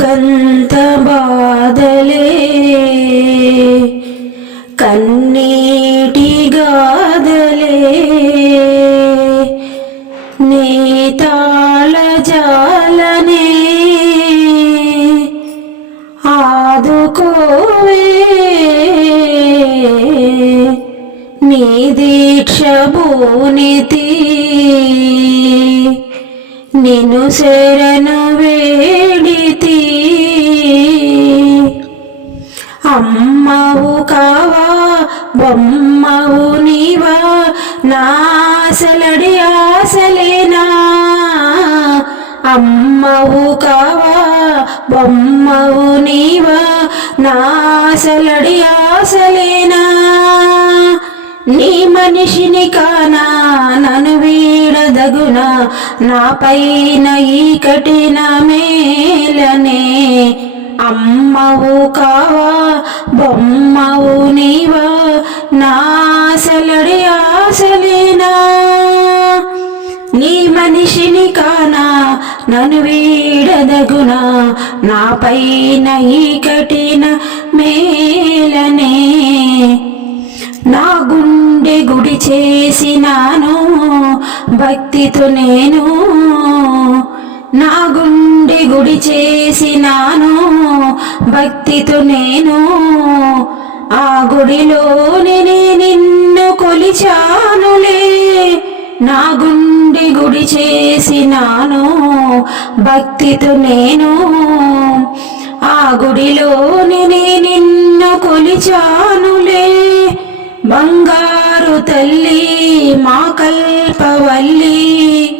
కంత బాధలే. కన్నీటి గాదలే నేతాళ జాలనే. ఆదుకోవే. నీ దీక్ష భూనితి. నిను శరణు వేడితి. అమ్మవు కావా బొమ్మవు నీవా నాసలడి ఆశలేనా? అమ్మవు కావా బొమ్మవు నీవా నాసలడి ఆశలేనా? నీ మనిషిని కానా? నన్ను వీడదగునా? నాపైన ఈ కఠిన మేలనే. అమ్మవు కావా? బొమ్మవు నీవా? నాసలడి ఆశలేనా? నీ మనిషిని కానా? నన్ను వీడదగునా? నాపైన ఈ కఠిన మేలనే. నా చేసినాను భక్తితో నేను నా గుండె గుడి చేసినాను భక్తితో నేను ఆ గుడిలోనే నిన్ను కొలిచానులే. నా గుండె గుడి చేసినాను భక్తితో నేను ఆ గుడిలోనే నిన్ను కొలిచానులే. బంగారు తల్లి మా కల్పవల్లి.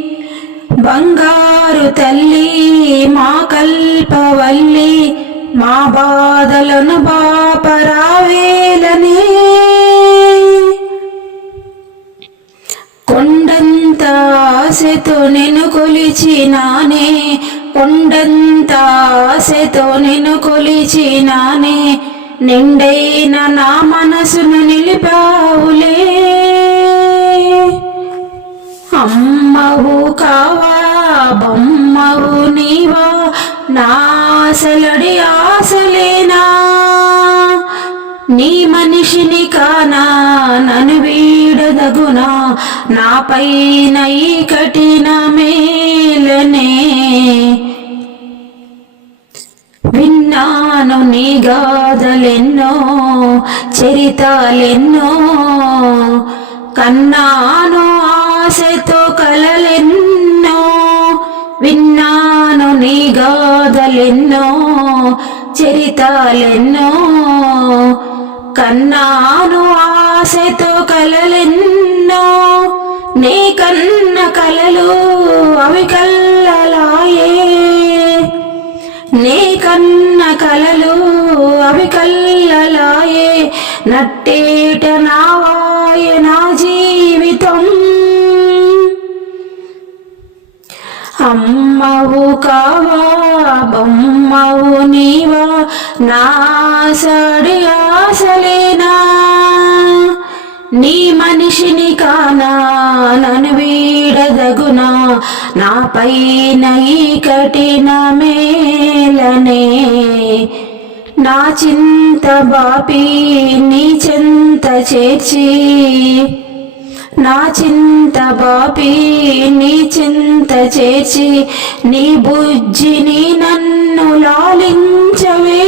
బంగారు తల్లి మా కల్పవల్లి. మా బాధలను బాపరావేలని. కొండంత ఆశతో నేను కొలిచినానే కొండంత ఆశతో నేను కొలిచినానే. నిండైన నా మనసును నిలిపావు అమ్మవు కావా బొమ్మవు నీవా నాసలడి ఆశలేనా? నీ మనిషిని కానా నన్ను వీడదగునా? నా పైన ఈ కఠిన మేలనే. విన్నాను నీ గాథలెన్నో చరితలెన్నో. కన్నాను ఆశతో కలలెన్నో విన్నాను నీ గాథలెన్నో చరితాలెన్నో. కన్నాను ఆశతో కలలెన్నో నీ కన్న కలలు అవి కల్లలాయే నీ కన్న కలలు అవి కల్లలాయే నట్టేట నావా బొమ్మవు కావా బొమ్మవు నీవా నాసడి ఆశలేనా? నీ మనిషిని కానా నన్ను వీడదగునా? నా పైన ఈ కఠిన మేలనే? నా చింత బాపి నీ చింత చేర్చి నా చింత బాపి నీ చింత చేర్చి నీ బుజ్జిని నన్ను లాలించవే.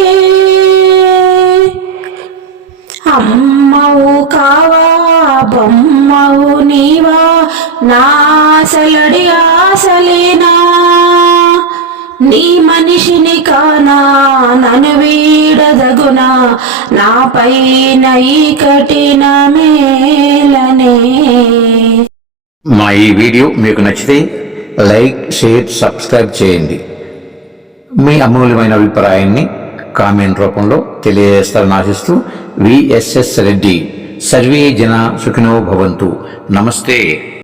అమ్మవు కావా బొమ్మవు నీవా నాసలడి ఆశలేనా? నీ మనిషిని కానా నన్ను వీడదగునా? నా పైన ఈ కఠిన మేలనే మా ఈ వీడియో మీకు నచ్చితే లైక్ షేర్ సబ్స్క్రైబ్ చేయండి. మీ అమూల్యమైన అభిప్రాయాన్ని కామెంట్ రూపంలో తెలియజేస్తారని ఆశిస్తూ విఎస్ఎస్ రెడ్డి. సర్వే జన సుఖినో భవంతు. నమస్తే.